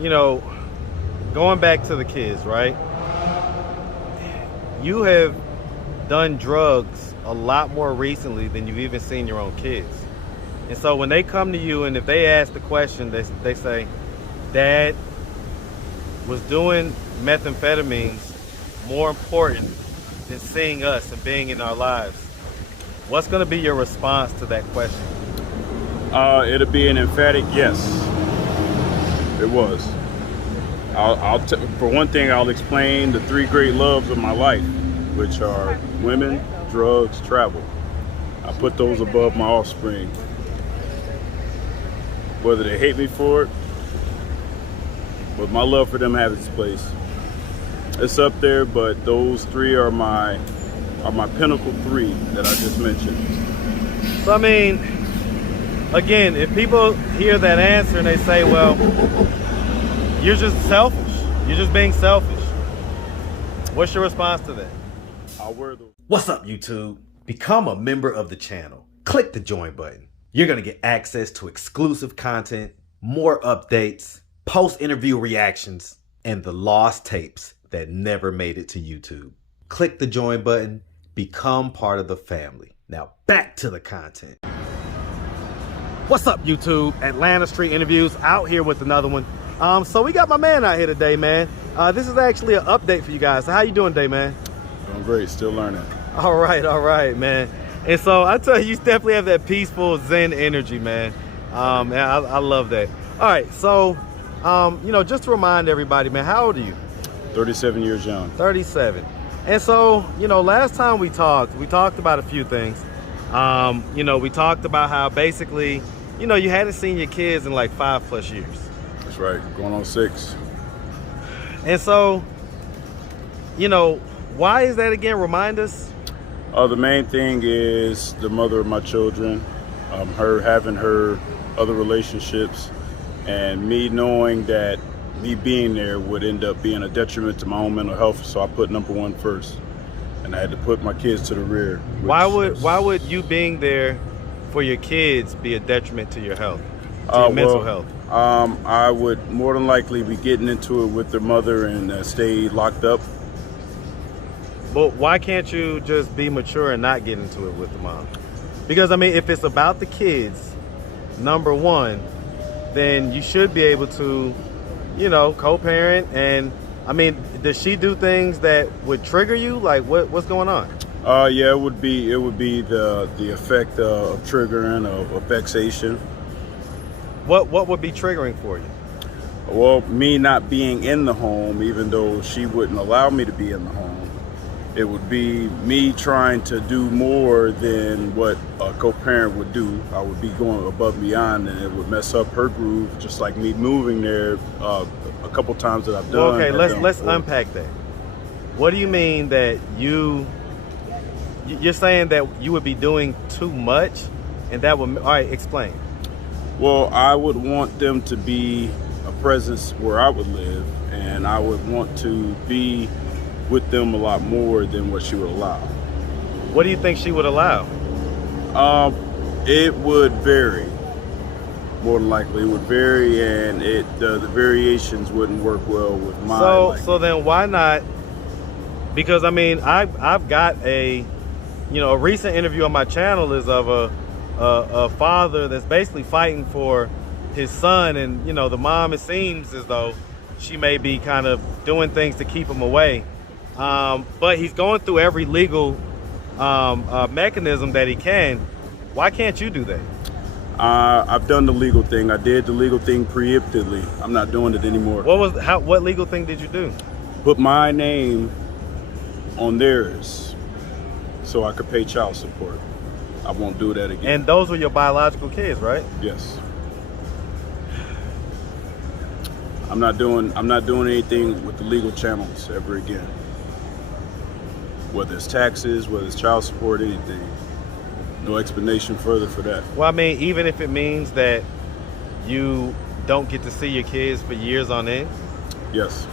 you know, going back to the kids, right? You have done drugs a lot more recently than you've even seen your own kids. And so when they come to you and if they ask the question, they say, Dad, was doing methamphetamines more important than seeing us and being in our lives? What's going to be your response to that question? It'll be an emphatic yes. It was. For one thing, I'll explain the three great loves of my life, which are women, drugs, travel. I put those above my offspring. Whether they hate me for it, but my love for them has its place. It's up there, but those three are my pinnacle three that I just mentioned. So I mean, again, if people hear that answer and they say, well, you're just selfish, you're just being selfish, what's your response to that? I'll wear the... What's up, YouTube? Become a member of the channel. Click the join button. You're going to get access to exclusive content, more updates, post-interview reactions, and the lost tapes that never made it to YouTube. Click the join button, become part of the family. Now back to the content. What's up, YouTube? Atlanta Street Interviews out here with another one. So we got my man out here today, man. This is actually an update for you guys. So how you doing today, man? Doing great, still learning. All right, man. And so I tell you, you definitely have that peaceful Zen energy, man. And I love that. All right, so just to remind everybody, man, how old are you? 37 years young. 37. And so, last time we talked about a few things. We talked about how basically, you hadn't seen your kids in like 5+ years. That's right, going on 6. And so, why is that again? Remind us. The main thing is the mother of my children, her having her other relationships, and me knowing that me being there would end up being a detriment to my own mental health. So I put number one first, and I had to put my kids to the rear. Why would you being there for your kids be a detriment to your health, to your mental health? I would more than likely be getting into it with their mother and stay locked up. But why can't you just be mature and not get into it with the mom? Because I mean, if it's about the kids, number one, then you should be able to, co-parent. And I mean, does she do things that would trigger you? Like what's going on? Yeah, it would be the effect of triggering, of vexation. What would be triggering for you? Well, me not being in the home, even though she wouldn't allow me to be in the home. It would be me trying to do more than what a co-parent would do. I would be going above and beyond, and it would mess up her groove, just like me moving there a couple times that I've done. Well, okay, let's unpack that. What do you mean that you're saying that you would be doing too much, and that would, all right, explain. Well, I would want them to be a presence where I would live, and I would want to be with them a lot more than what she would allow. What do you think she would allow? It would vary. More than likely, it would vary, and the variations wouldn't work well with mine. So then why not? Because I mean, I've got a recent interview on my channel is of a father that's basically fighting for his son, and the mom, it seems as though she may be kind of doing things to keep him away. But he's going through every legal mechanism that he can. Why can't you do that? I've done the legal thing. I did the legal thing preemptively. I'm not doing it anymore. What legal thing did you do? Put my name on theirs so I could pay child support. I won't do that again. And those were your biological kids, right? Yes. I'm not doing anything with the legal channels ever again. Whether it's taxes, whether it's child support, anything. No explanation further for that. Well, I mean, even if it means that you don't get to see your kids for years on end? Yes.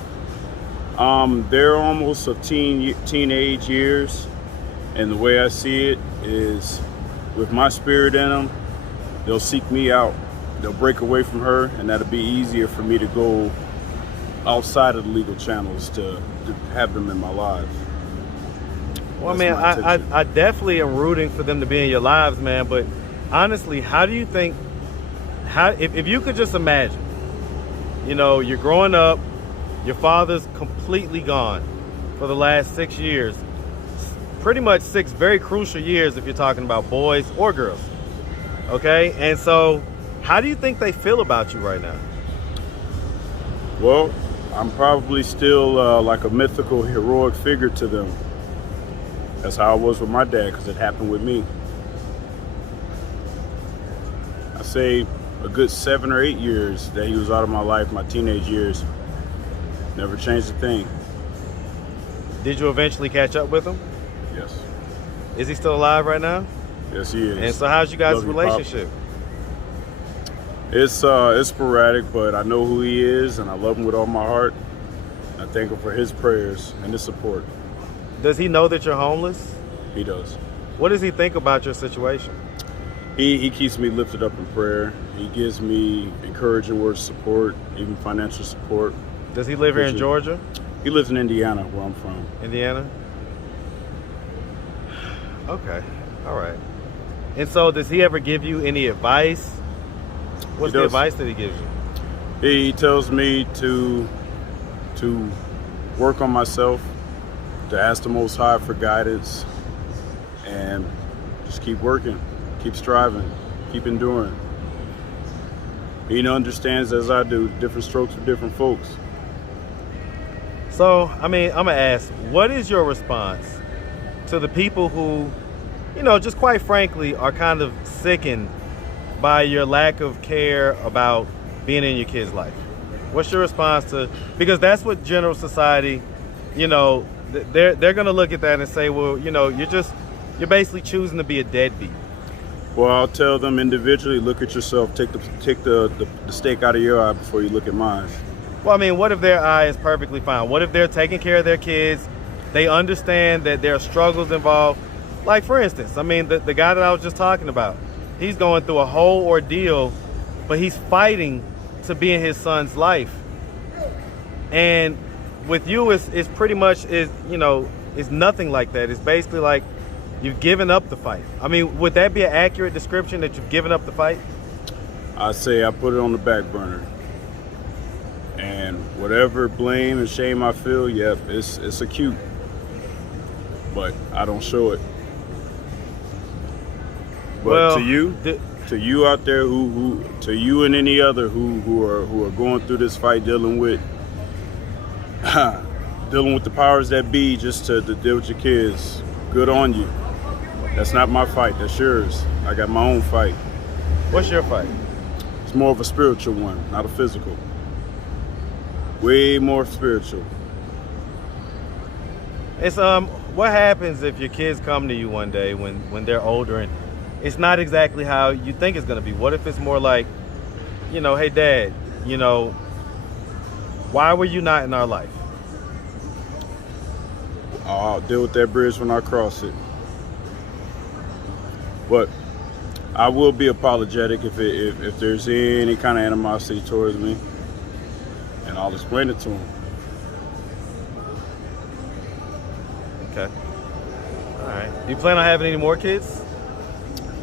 They're almost of teenage years, and the way I see it is with my spirit in them, they'll seek me out. They'll break away from her, and that'll be easier for me to go outside of the legal channels to have them in my life. Well, That's man, my intention. I definitely am rooting for them to be in your lives, man. But honestly, how do you think, if you could just imagine, you're growing up, your father's completely gone for the last 6 years, pretty much 6 very crucial years if you're talking about boys or girls, okay? And so how do you think they feel about you right now? Well, I'm probably still like a mythical, heroic figure to them. That's how I was with my dad, because it happened with me. I say a good 7 or 8 years that he was out of my life, my teenage years. Never changed a thing. Did you eventually catch up with him? Yes. Is he still alive right now? Yes, he is. And so how's you guys' Love you, relationship? Pop. It's sporadic, but I know who he is, and I love him with all my heart. I thank him for his prayers and his support. Does he know that you're homeless? He does. What does he think about your situation? He keeps me lifted up in prayer. He gives me encouraging words of support, even financial support. Does he live here in Georgia? He lives in Indiana, where I'm from. Indiana? Okay, all right. And so does he ever give you any advice? What's the advice that he gives you? He tells me to work on myself, to ask the Most High for guidance, and just keep working, keep striving, keep enduring. He understands, as I do, different strokes for different folks. So, I mean, I'm gonna ask, what is your response to the people who, just quite frankly, are kind of sickened by your lack of care about being in your kid's life? What's your response to, because that's what general society, they're gonna look at that and say, well, you're basically choosing to be a deadbeat. Well, I'll tell them individually, look at yourself, take the stake out of your eye before you look at mine. Well, I mean, what if their eye is perfectly fine? What if they're taking care of their kids? They understand that there are struggles involved. Like, for instance, I mean, the guy that I was just talking about, he's going through a whole ordeal, but he's fighting to be in his son's life. And with you, it's pretty much, it's nothing like that. It's basically like you've given up the fight. I mean, would that be an accurate description, that you've given up the fight? I say I put it on the back burner. And whatever blame and shame I feel, it's acute. But I don't show it. But well, to you out there, to you and any other who are going through this fight, dealing with the powers that be, just to deal with your kids, good on you. That's not my fight. That's yours. I got my own fight. What's your fight? It's more of a spiritual one, not a physical. Way more spiritual. It's what happens if your kids come to you one day when they're older and it's not exactly how you think it's gonna be? What if it's more like, hey Dad, why were you not in our life? I'll deal with that bridge when I cross it. But I will be apologetic if there's any kind of animosity towards me. And I'll explain it to him. Okay. All right. Do you plan on having any more kids?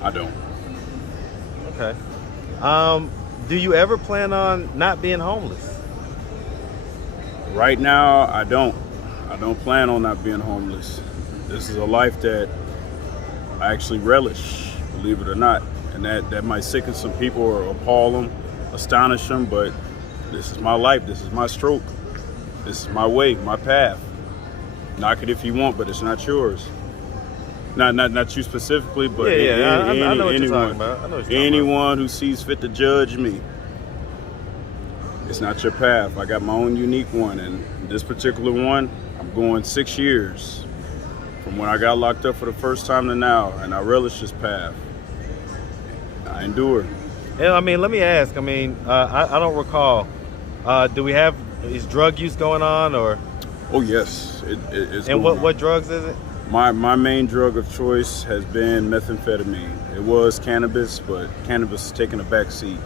I don't. Okay. Do you ever plan on not being homeless? Right now, I don't. I don't plan on not being homeless. This is a life that I actually relish, believe it or not. And that might sicken some people or appall them, astonish them, but this is my life. This is my stroke. This is my way, my path. Knock it if you want, but it's not yours. Not you specifically, but I know what anyone, you're talking about. I know what you're talking anyone who sees fit to judge me. It's not your path. I got my own unique one, and this particular one, I'm going 6 years from when I got locked up for the first time to now, and I relish this path. I endure. Yeah, I mean, let me ask. I mean, I don't recall. Is drug use going on, or? Oh yes, it's. And going on. What drugs is it? My main drug of choice has been methamphetamine. It was cannabis, but cannabis is taking a back seat.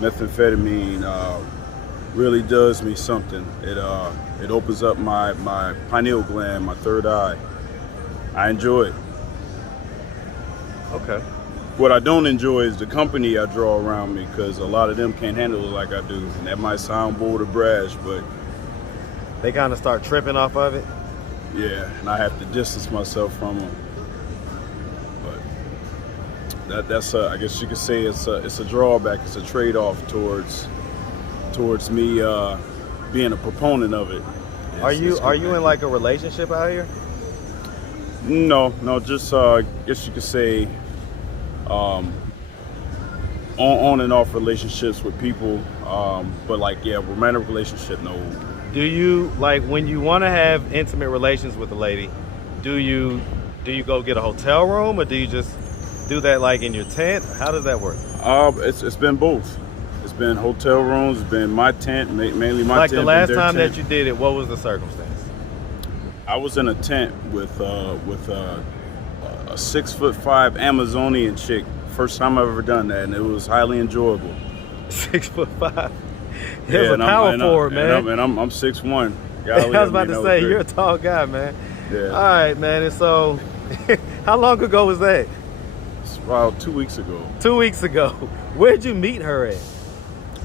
Methamphetamine, really does me something. It opens up my pineal gland, my third eye. I enjoy it. Okay. What I don't enjoy is the company I draw around me, because a lot of them can't handle it like I do. And that might sound bold or brash, but They kind of start tripping off of it. yeah, and I have to distance myself from them. But that's I guess you could say it's a drawback. It's a trade-off towards me being a proponent of it. Are you in like a relationship out here? No, just I guess you could say on and off relationships with people, but like, yeah, romantic relationship, no. Do you, like, when you want to have intimate relations with a lady, do you go get a hotel room, or do you just do that like in your tent? How does that work? It's been both. It's been hotel rooms, it's been my tent, mainly my Like tent. the last time tent. that you did it, what was the circumstance? I was in a tent with a 6'5" Amazonian chick. First time I've ever done that, and it was highly enjoyable. 6'5". He Yeah, was a power forward, man. And I'm 6'1". I was about to say, you're a tall guy, man. Yeah. All right, man. And so, how long ago was that? It's about 2 weeks ago. 2 weeks ago. Where'd you meet her at?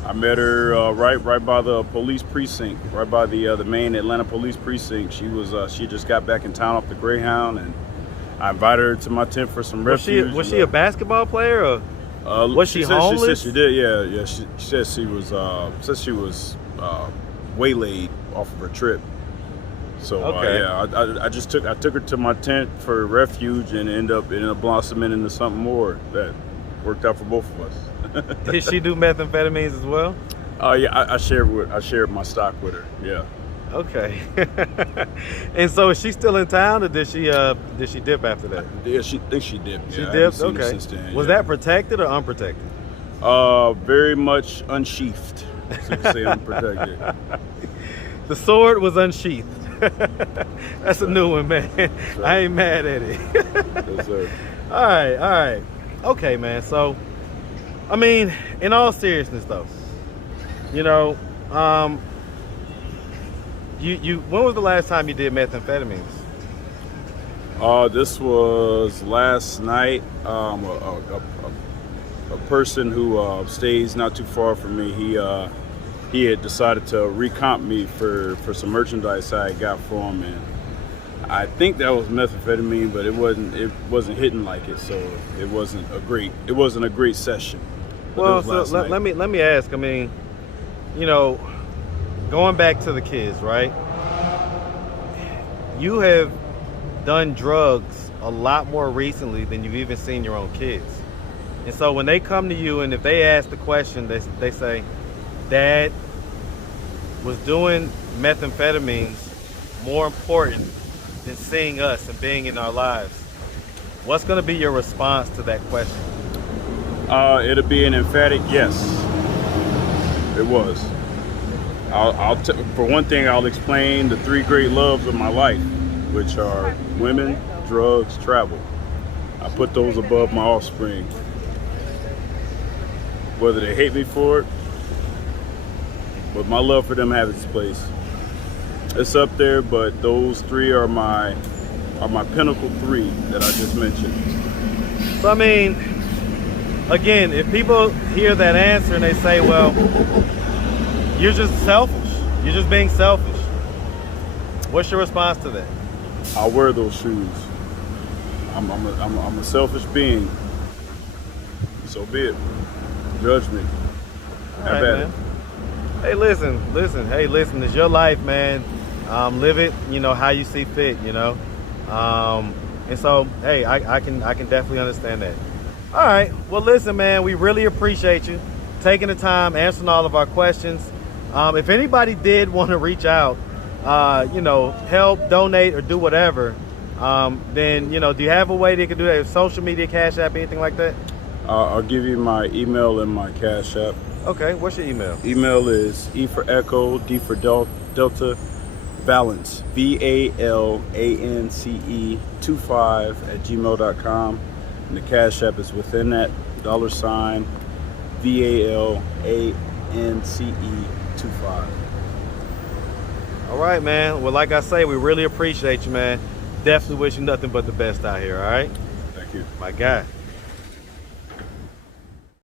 I met her right by the police precinct, right by the main Atlanta police precinct. She just got back in town off the Greyhound, and I invited her to my tent for some refuge. Was she a basketball player, or was she homeless? She said she did. Yeah. She said she was waylaid off of her trip. So Okay. I took her to my tent for refuge, and ended up blossoming into something more that worked out for both of us. Did she do methamphetamines as well? Yeah, I shared my stock with her. Yeah. Okay. And so, is she still in town, or did she dip after that? Yeah, she dipped. She Yeah, I dipped. haven't seen her Okay. since then, Was yeah. that protected or unprotected? Very much unsheathed. So you could say unprotected. The sword was unsheathed. That's a new one, man. Right. I ain't mad at it. Yes, sir. All right. Okay, man. So, I mean, in all seriousness, though, you know, you when was the last time you did methamphetamines? This was last night. A person who stays not too far from me, he had decided to recomp me for some merchandise I got for him, and I think that was methamphetamine, but it wasn't hitting like it, so it wasn't a great session. But Well, it was so last night. let me ask. I mean, you know, going back to the kids, right? You have done drugs a lot more recently than you've even seen your own kids. And so when they come to you, and if they ask the question, they say, Dad, was doing methamphetamines more important than seeing us and being in our lives? What's going to be your response to that question? It'll be an emphatic yes. It was. For one thing, I'll explain the three great loves of my life, which are women, drugs, travel. I put those above my offspring. Whether they hate me for it, but my love for them has its place. It's up there, but those three are my pinnacle three that I just mentioned. So, I mean, again, if people hear that answer and they say, well, you're just selfish, you're just being selfish, what's your response to that? I'll wear those shoes. I'm a selfish being. So be it. Judge me. All right, man. Hey, listen. Hey, listen. It's your life, man. Live it, how you see fit, And so, hey, I can definitely understand that. All right. Well, listen, man. We really appreciate you taking the time, answering all of our questions. If anybody did want to reach out, help, donate, or do whatever, then do you have a way they can do that? Social media, Cash App, anything like that? I'll give you my email and my Cash App. Okay, what's your email? Email is E for Echo, D for Delta, Valance, VALANCE 25@gmail.com. And the Cash App is within that, $VALANCE 25. All right, man. Well, like I say, we really appreciate you, man. Definitely wish you nothing but the best out here, all right? Thank you. My guy.